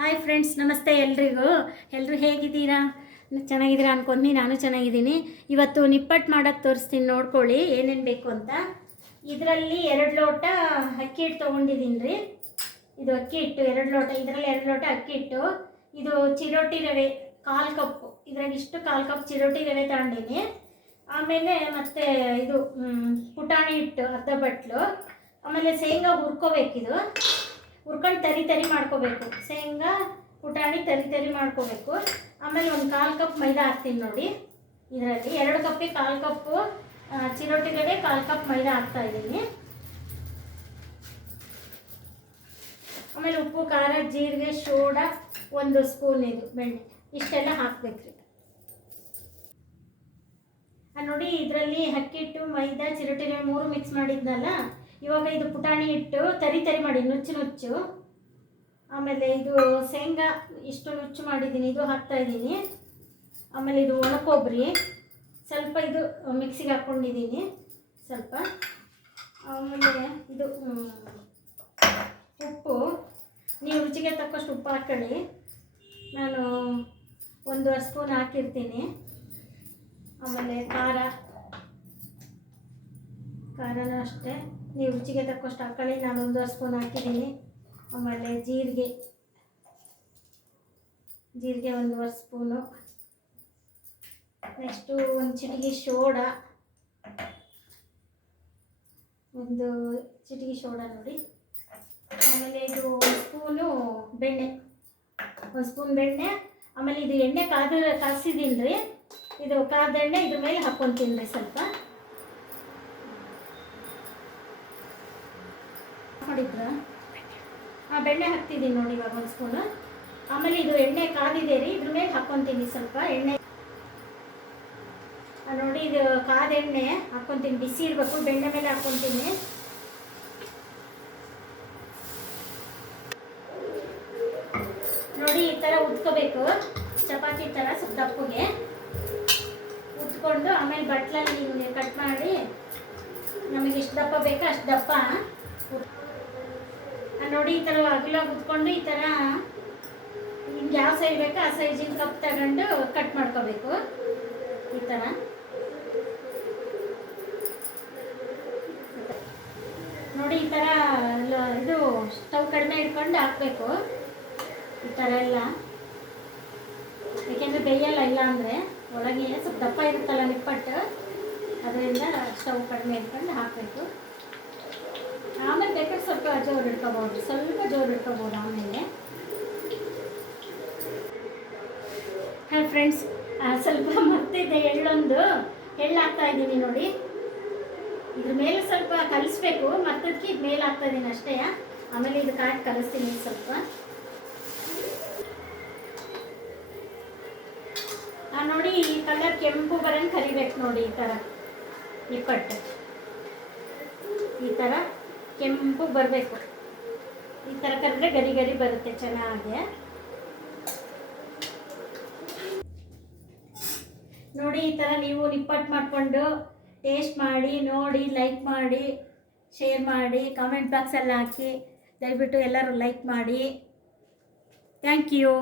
Hi friends ನಮಸ್ತೆ ಎಲ್ರಿಗೂ. ಎಲ್ಲರೂ ಹೇಗಿದ್ದೀರಾ? ಚೆನ್ನಾಗಿದ್ದೀರಾ ಅನ್ಕೊಂತೀನಿ ನಾನು ಚೆನ್ನಾಗಿದ್ದೀನಿ. ಇವತ್ತು ನಿಪ್ಪಟ್ಟು ಮಾಡೋದು ತೋರಿಸ್ತೀನಿ, ನೋಡ್ಕೊಳ್ಳಿ ಏನೇನು ಬೇಕು ಅಂತ. ಇದರಲ್ಲಿ ಎರಡು ಲೋಟ ಅಕ್ಕಿ ಹಿಟ್ಟು ತೊಗೊಂಡಿದ್ದೀನಿ ರೀ. ಇದು ಅಕ್ಕಿ ಹಿಟ್ಟು, ಎರಡು ಲೋಟ, ಇದರಲ್ಲಿ ಎರಡು ಲೋಟ ಅಕ್ಕಿ ಹಿಟ್ಟು. ಇದು ಚಿರೋಟಿ ರವೆ, ಕಾಲು ಕಪ್ಪು. ಇದ್ರಾಗ ಇಷ್ಟು ಕಾಲು ಕಪ್ ಚಿರೋಟಿ ರವೆ ತಗೊಂಡಿನಿ. ಆಮೇಲೆ ಮತ್ತೆ ಇದು ಪುಟಾಣಿ ಹಿಟ್ಟು, ಅರ್ಧ ಬಟ್ಲು. ಆಮೇಲೆ ಶೇಂಗಾ ಹುರ್ಕೋಬೇಕಿದು. ಹುರ್ಕೊಂಡು ತರಿ ತರಿ ಮಾಡ್ಕೋಬೇಕು. ಶೇಂಗಾ ಪುಟಾಣಿ ತರಿ ತರಿ ಮಾಡ್ಕೋಬೇಕು. ಆಮೇಲೆ ಒಂದು ಕಾಲು ಕಪ್ ಮೈದಾ ಹಾಕ್ತೀನಿ ನೋಡಿ. ಇದರಲ್ಲಿ ಎರಡು ಕಪ್ಪಿ ಕಾಲು ಕಪ್ಪು ಆ, ಚಿರೋಟಿ ರವೆ ಕಾಲು ಕಪ್ ಮೈದಾ ಹಾಕ್ತಾ ಇದ್ದೀನಿ. ಆಮೇಲೆ ಉಪ್ಪು ಖಾರ ಜೀರಿಗೆ ಸೋಡಾ ಒಂದು ಸ್ಪೂನ್ ಇದು ಬೆಣ್ಣೆ. ಇಷ್ಟೆಲ್ಲ ಹಾಕ್ಬೇಕ್ರಿ. ನೋಡಿ ಇದರಲ್ಲಿ ಅಕ್ಕಿ ಹಿಟ್ಟು ಮೈದಾ ಚಿರೋಟಿ ಮೂರು ಮಿಕ್ಸ್ ಮಾಡಿದ್ನಲ್ಲ? ಇವಾಗ ಇದು ಪುಟಾಣಿ ಹಿಟ್ಟು ತರಿ ತರಿ ಮಾಡಿ, ನುಚ್ಚು ನುಚ್ಚು. ಆಮೇಲೆ ಇದು ಶೇಂಗಾ, ಇಷ್ಟು ನುಚ್ಚು ಮಾಡಿದ್ದೀನಿ, ಇದು ಹಾಕ್ತಾ ಇದ್ದೀನಿ. ಆಮೇಲೆ ಇದು ಒಣ ಕೊಬ್ಬರಿ ಸ್ವಲ್ಪ ಇದು ಮಿಕ್ಸಿಗೆ ಹಾಕ್ಕೊಂಡಿದ್ದೀನಿ, ಸ್ವಲ್ಪ. ಆಮೇಲೆ ಇದು ಉಪ್ಪು. ನೀವು ರುಚಿಗೆ ತಕ್ಕಷ್ಟು ಉಪ್ಪು ಹಾಕ್ಕೊಳ್ಳಿ ನಾನು ಒಂದು ಸ್ಪೂನ್ ಹಾಕಿರ್ತೀನಿ. ಆಮೇಲೆ ಖಾರ. ಖಾರನೂ ಅಷ್ಟೇ. ನೀವು ರುಚಿಗೆ ತಕ್ಕಷ್ಟು ಹಾಕೊಳ್ಳಿ ನಾನು ಒಂದೂವರೆ ಸ್ಪೂನ್ ಹಾಕಿದ್ದೀನಿ. ಆಮೇಲೆ ಜೀರಿಗೆ. ಜೀರಿಗೆ ಒಂದೂವರೆ ಸ್ಪೂನು. ನೆಕ್ಸ್ಟು ಒಂದು ಚಿಟಿಗೆ ಸೋಡಾ ಒಂದು ಚಿಟಿಗೆ ಶೋಡ ನೋಡಿ. ಆಮೇಲೆ ಇದು ಸ್ಪೂನು ಬೆಣ್ಣೆ. ಒಂದು ಸ್ಪೂನ್ ಬೆಣ್ಣೆ. ಆಮೇಲೆ ಇದು ಎಣ್ಣೆ ಕಾದ ಕಾಸಿದ್ದೀನಿ ರೀ. ಇದು ಕಾದ ಎಣ್ಣೆ ಇದ್ರ ಮೇಲೆ ಹಾಕ್ಕೊಂತೀನಿ ರೀ ಸ್ವಲ್ಪ. ಮಾಡಿದ್ರ? ಆ ಬೆಣ್ಣೆ ಹಾಕ್ತಿದ್ದೀನಿ ನೋಡಿ ಇವಾಗ ಒಂದು ಸ್ಪೂನು ಆಮೇಲೆ ಇದು ಎಣ್ಣೆ ಕಾದಿದೆ ರೀ, ಇದ್ರ ಮೇಲೆ ಹಾಕೊಂತೀನಿ ಸ್ವಲ್ಪ ಎಣ್ಣೆ. ನೋಡಿ ಇದು ಕಾದ ಎಣ್ಣೆ, ಹಾಕೊಂತೀನಿ, ಬಿಸಿ ಇರಬೇಕು, ಬೆಣ್ಣೆ ಮೇಲೆ ಹಾಕೊಂತೀನಿ. ನೋಡಿ ಈ ಥರ ಉದ್ಕೋಬೇಕು ಚಪಾತಿ ಥರ ಸ್ವಲ್ಪ ದಪ್ಪಗೆ. ಉದ್ಕೊಂಡು ಆಮೇಲೆ ಬಟ್ಲಲ್ಲಿ ಕಟ್ ಮಾಡಿ, ನಮಗೆ ಎಷ್ಟು ದಪ್ಪ ಬೇಕೋ ಅಷ್ಟು ದಪ್ಪ. ನೋಡಿ, ಈ ಥರ ಅಗಲ ಕುತ್ಕೊಂಡು ಈ ಥರ ನಿಮ್ಗೆ ಯಾವ ಸೈಜ್ ಬೇಕೋ ಆ ಸೈಜಿನ ಕಪ್ ತಗೊಂಡು ಕಟ್ ಮಾಡ್ಕೋಬೇಕು. ಈ ಥರ ನೋಡಿ, ಈ ಥರ ಇದು ಸ್ಟವ್ ಕಡಿಮೆ ಇಟ್ಕೊಂಡು ಹಾಕಬೇಕು. ಈ ಥರ ಎಲ್ಲ. ಏಕೆಂದರೆ ಬೇಯಲ್ಲ ಇಲ್ಲ ಅಂದರೆ ಒಳಗೆ ಸ್ವಲ್ಪ ದಪ್ಪ ಇರುತ್ತಲ್ಲ ನಿಪ್ಪಟ್ಟು ಅದರಿಂದ ಸ್ಟವ್ ಕಡಿಮೆ ಇಟ್ಕೊಂಡು ಹಾಕಬೇಕು. ಆಮೇಲೆ ಬೇಕಾದ್ರೆ ಸ್ವಲ್ಪ ಜೋರು ಇಟ್ಕೋಬೋದು, ಸ್ವಲ್ಪ ಜೋರು ಇಟ್ಕೋಬೋದು ಆಮೇಲೆ. ಹಾಯ್ ಫ್ರೆಂಡ್ಸ್ ಸ್ವಲ್ಪ ಮತ್ತಿದೆ ಎಳ್ಳೊಂದು. ಎಳ್ಳು ಹಾಕ್ತಾ ಇದ್ದೀನಿ ನೋಡಿ. ಇದ್ರ ಮೇಲೆ ಸ್ವಲ್ಪ ಕಲಿಸ್ಬೇಕು ಮತ್ತದಕ್ಕೆ ಇದು ಮೇಲೆ ಹಾಕ್ತಾ ಇದ್ದೀನಿ ಅಷ್ಟೇ. ಆಮೇಲೆ ಇದು ಕಾಟ್ ಕಲಿಸ್ತೀನಿ ಸ್ವಲ್ಪ. ನೋಡಿ, ಈ ಕಲರ್ ಕೆಂಪು ಬರಂಗೆ ಕರಿಬೇಕು ನೋಡಿ ಈ ಥರ ನಿಪ್ಪಟ್ಟು ಈ ಥರ ಕೆಂಪು ಬರಬೇಕು. ಈ ಥರ ಕರೆದ್ರೆ ಗರಿ ಗರಿ ಬರುತ್ತೆ, ಚೆನ್ನಾಗಿ. ನೋಡಿ, ಈ ಥರ ನೀವು ನಿಪ್ಪಟ್ಟು ಮಾಡಿಕೊಂಡು ಟೇಸ್ಟ್ ಮಾಡಿ, ನೋಡಿ ಲೈಕ್ ಮಾಡಿ ಶೇರ್ ಮಾಡಿ ಕಾಮೆಂಟ್ ಬಾಕ್ಸಲ್ಲಿ ಹಾಕಿ. ದಯವಿಟ್ಟು ಎಲ್ಲರೂ ಲೈಕ್ ಮಾಡಿ. Thank you